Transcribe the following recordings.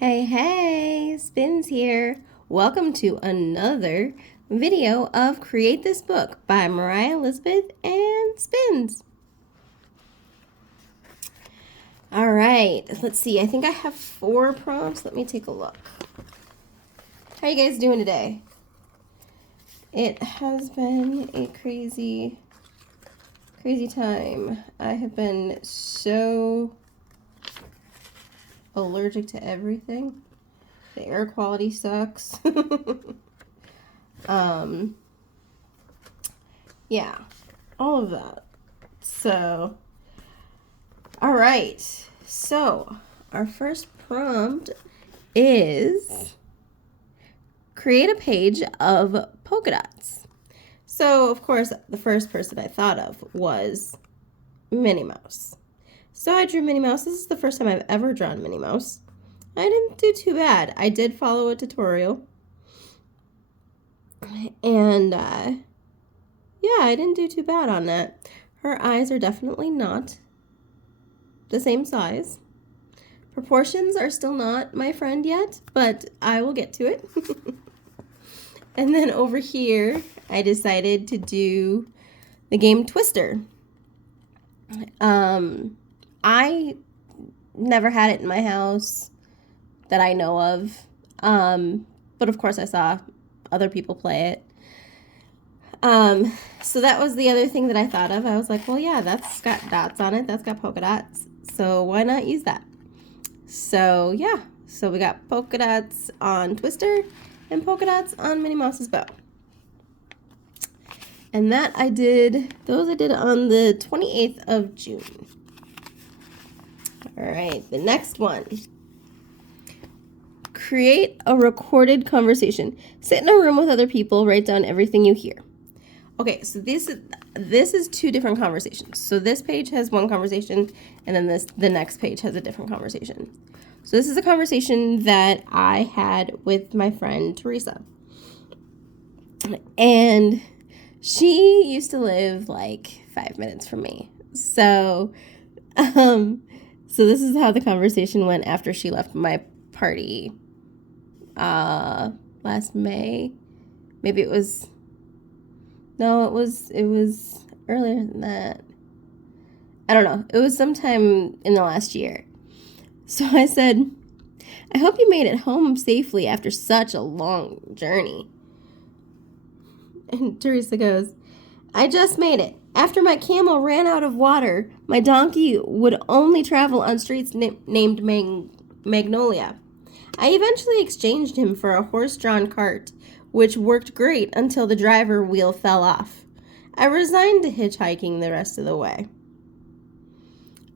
Hey, hey, Spinz here. Welcome to another video of Create This Book by Moriah Elizabeth and Spinz. All right, let's see. I think I have 4 prompts. Let me take a look. How you guys doing today? It has been a crazy time. I have been so allergic to everything. The air quality sucks. Yeah, all of that. So, all right. So, our first prompt is create a page of polka dots. So, of course, the first person I thought of was Minnie Mouse. So I drew Minnie Mouse. This is the first time I've ever drawn Minnie Mouse. I didn't do too bad. I did follow a tutorial. And, yeah, I didn't do too bad on that. Her eyes are definitely not the same size. Proportions are still not my friend yet, but I will get to it. And then over here, I decided to do the game Twister. I never had it in my house that I know of. But of course I saw other people play it. So that was the other thing that I thought of. I was like, well, yeah, that's got dots on it. That's got polka dots. So why not use that? So yeah, so we got polka dots on Twister and polka dots on Minnie Mouse's bow. And that I did on the 28th of June. All right, the next one. Create a recorded conversation. Sit in a room with other people, write down everything you hear. Okay, so this is 2 different conversations. So this page has one conversation, and then the next page has a different conversation. So this is a conversation that I had with my friend Teresa. And she used to live like 5 minutes from me. So this is how the conversation went after she left my party last May. Maybe it was earlier than that. I don't know. It was sometime in the last year. So I said, I hope you made it home safely after such a long journey. And Teresa goes, I just made it. After my camel ran out of water, my donkey would only travel on streets named Magnolia. I eventually exchanged him for a horse-drawn cart, which worked great until the driver wheel fell off. I resigned to hitchhiking the rest of the way.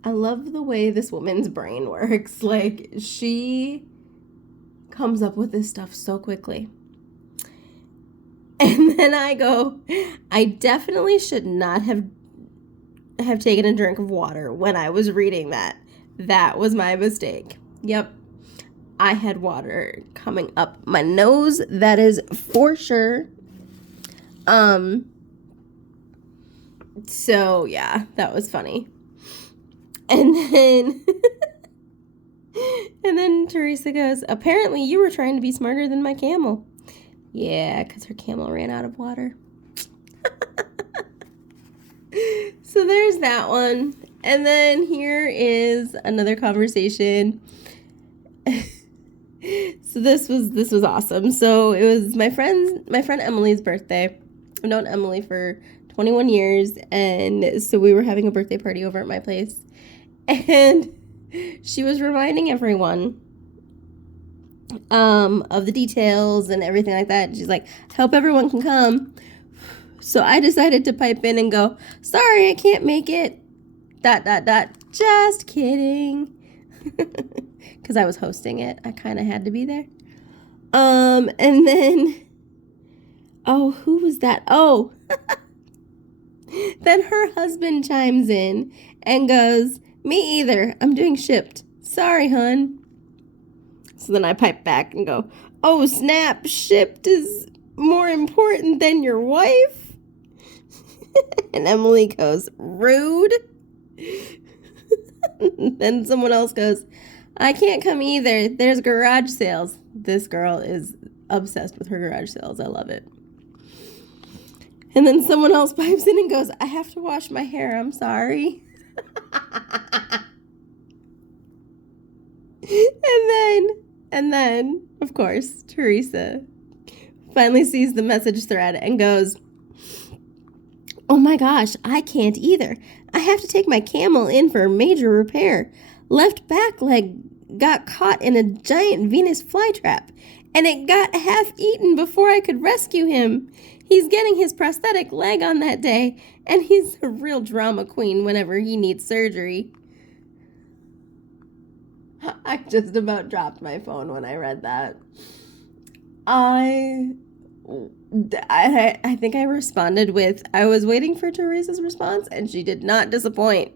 I love the way this woman's brain works. Like, she comes up with this stuff so quickly. And then I go, I definitely should not have taken a drink of water when I was reading that. That was my mistake. Yep. I had water coming up my nose. That is for sure. So yeah, that was funny. And then Teresa goes, apparently you were trying to be smarter than my camel. Yeah, because her camel ran out of water. So there's that one. And then here is another conversation. So this was awesome. So it was my friend Emily's birthday. I've known Emily for 21 years, and so we were having a birthday party over at my place. And she was reminding everyone of the details and everything like that. She's like, hope everyone can come. So I decided to pipe in and go, sorry, I can't make it. ... Just kidding. Because I was hosting it. I kind of had to be there. And then, oh, who was that? Oh, then her husband chimes in and goes, me either. I'm doing shipped. Sorry, hun. So then I pipe back and go, oh, snap, shipped is more important than your wife? And Emily goes, rude. Then someone else goes, I can't come either. There's garage sales. This girl is obsessed with her garage sales. I love it. And then someone else pipes in and goes, I have to wash my hair. I'm sorry. And then, of course, Teresa finally sees the message thread and goes, oh my gosh, I can't either. I have to take my camel in for a major repair. Left back leg got caught in a giant Venus flytrap, and it got half eaten before I could rescue him. He's getting his prosthetic leg on that day, and he's a real drama queen whenever he needs surgery. I just about dropped my phone when I read that. I think I responded with, I was waiting for Teresa's response, and she did not disappoint.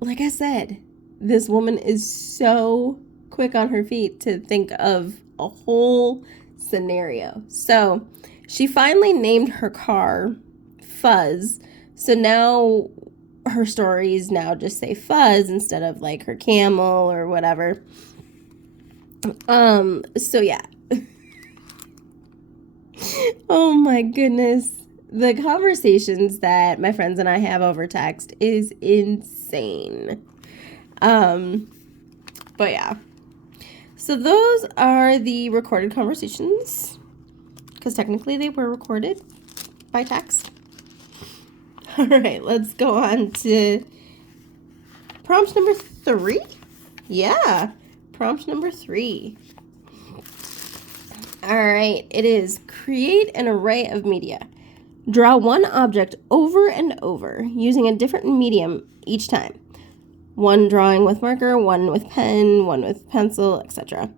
Like I said, this woman is so quick on her feet to think of a whole scenario. So she finally named her car Fuzz. So now her stories now just say Fuzz instead of like her camel or whatever. So yeah. Oh my goodness. The conversations that my friends and I have over text is insane. But yeah. So those are the recorded conversations, because technically they were recorded by text. All right, let's go on to prompt number 3. Yeah, prompt number 3. All right, it is create an array of media. Draw one object over and over using a different medium each time. One drawing with marker, one with pen, one with pencil, etc.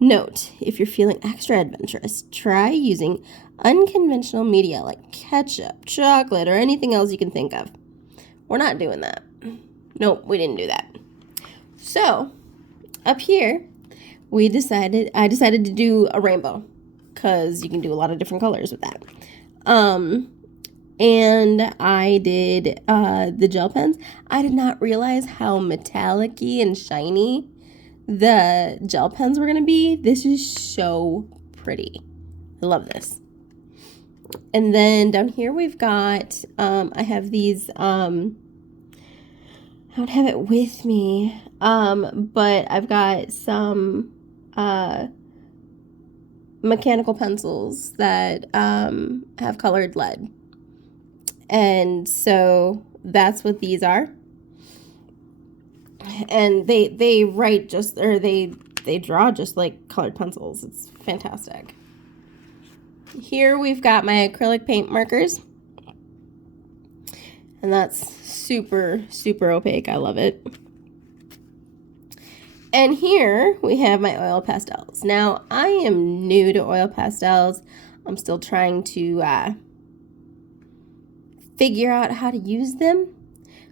Note, if you're feeling extra adventurous, try using unconventional media like ketchup, chocolate, or anything else you can think of. We're not doing that. Nope, we didn't do that. So, up here, I decided to do a rainbow, because you can do a lot of different colors with that. And I did the gel pens. I did not realize how metallic-y and shiny the gel pens were going to be. This is so pretty. I love this. And then down here we've got, I have these, I don't have it with me, but I've got some mechanical pencils that have colored lead. And so that's what these are. And they write just, or they draw just like colored pencils. It's fantastic. Here we've got my acrylic paint markers. And that's super, super opaque. I love it. And here we have my oil pastels. Now, I am new to oil pastels. I'm still trying to figure out how to use them.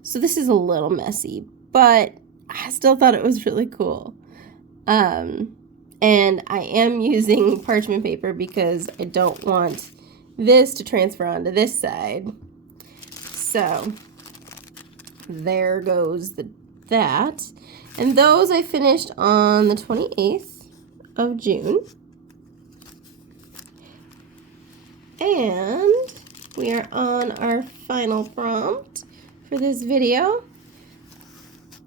So this is a little messy, but I still thought it was really cool. And I am using parchment paper because I don't want this to transfer onto this side. So there goes that. And those I finished on the 28th of June. And we are on our final prompt for this video.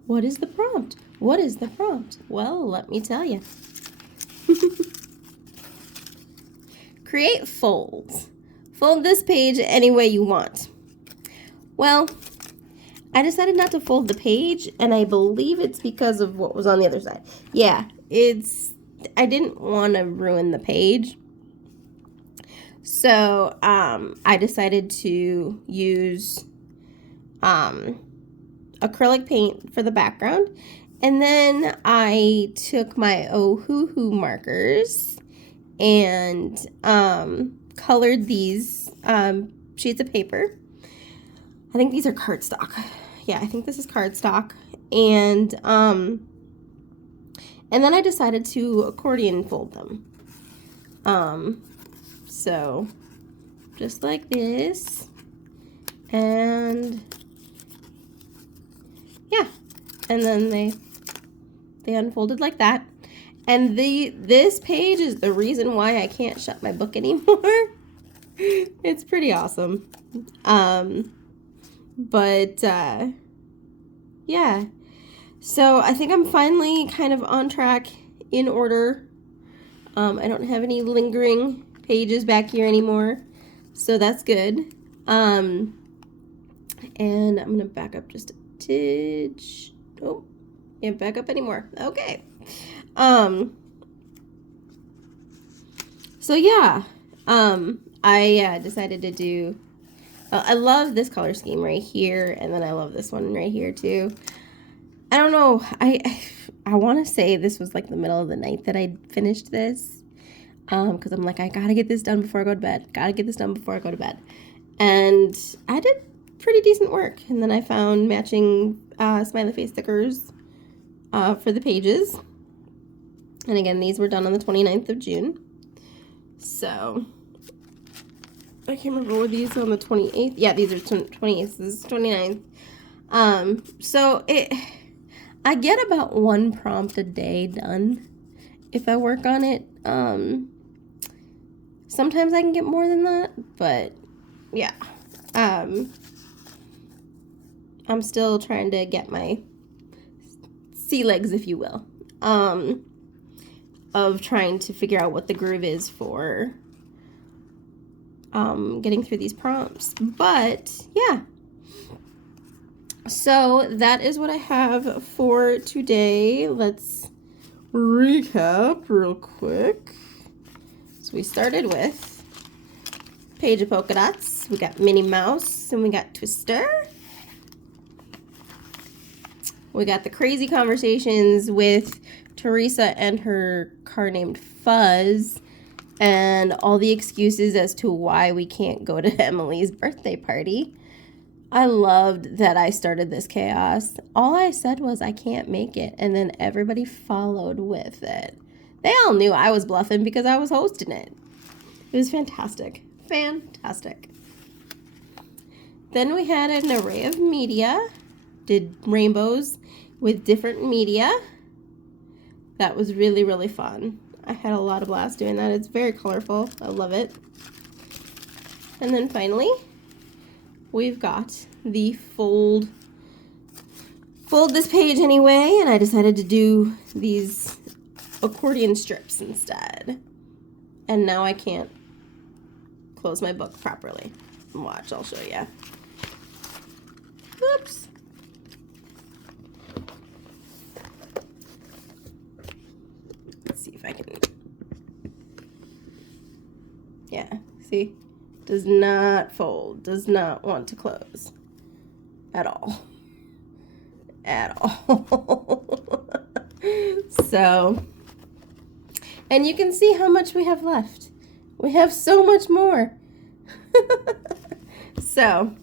What is the prompt? What is the prompt? Well, let me tell you. Create folds. Fold this page any way you want. Well, I decided not to fold the page, and I believe it's because of what was on the other side. Yeah, I didn't want to ruin the page. So, I decided to use acrylic paint for the background. And then I took my Ohuhu markers and colored these sheets of paper. I think these are cardstock. Yeah, I think this is cardstock. And then I decided to accordion fold them. So just like this. And yeah, and then they unfolded like that. And this page is the reason why I can't shut my book anymore. It's pretty awesome. Yeah. So I think I'm finally kind of on track, in order. I don't have any lingering pages back here anymore, so that's good. And I'm gonna back up just a tidge. Oh, can't back up anymore. Okay. So yeah, I decided to do. I love this color scheme right here, and then I love this one right here too. I don't know. I want to say this was like the middle of the night that I finished this, because I'm like, I gotta get this done before I go to bed. Gotta get this done before I go to bed, and I did pretty decent work. And then I found matching smiley face stickers for the pages. And again, these were done on the 29th of June. So I can't remember, were these on the 28th? Yeah, these are 28th. This is 29th. So I get about one prompt a day done if I work on it. Sometimes I can get more than that, but yeah. I'm still trying to get my sea legs, if you will, of trying to figure out what the groove is for getting through these prompts. But yeah. So that is what I have for today. Let's recap real quick. So we started with Page of Polka Dots. We got Minnie Mouse and we got Twister. We got the crazy conversations with Teresa and her car named Fuzz, and all the excuses as to why we can't go to Emily's birthday party. I loved that I started this chaos. All I said was I can't make it, and then everybody followed with it. They all knew I was bluffing because I was hosting it. It was fantastic. Fantastic. Then we had an array of media. Did rainbows with different media. That was really, really fun. I had a lot of blast doing that. It's very colorful. I love it. And then finally, we've got the fold this page anyway, and I decided to do these accordion strips instead. And now I can't close my book properly. Watch, I'll show you. Oops. Let's see if I can. Yeah, see? Does not fold, does not want to close at all. At all. So, and you can see how much we have left. We have so much more. So,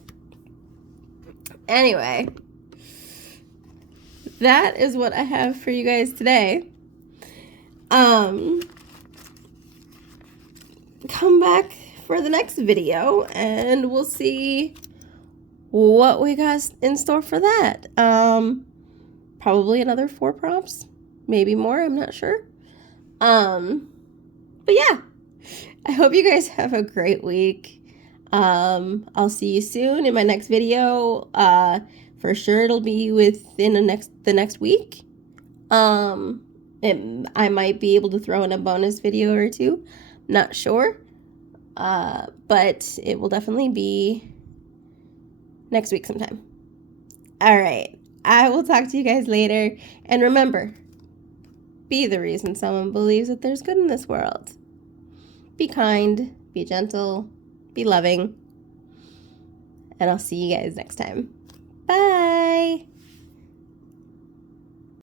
anyway, that is what I have for you guys today. Come back for the next video and we'll see what we got in store for that. Probably another 4 prompts, maybe more, I'm not sure. But yeah, I hope you guys have a great week. I'll see you soon in my next video. For sure it'll be within the next week. I might be able to throw in a bonus video or 2, not sure. But it will definitely be next week sometime. All right. I will talk to you guys later. And remember, be the reason someone believes that there's good in this world. Be kind, be gentle, be loving. And I'll see you guys next time. Bye.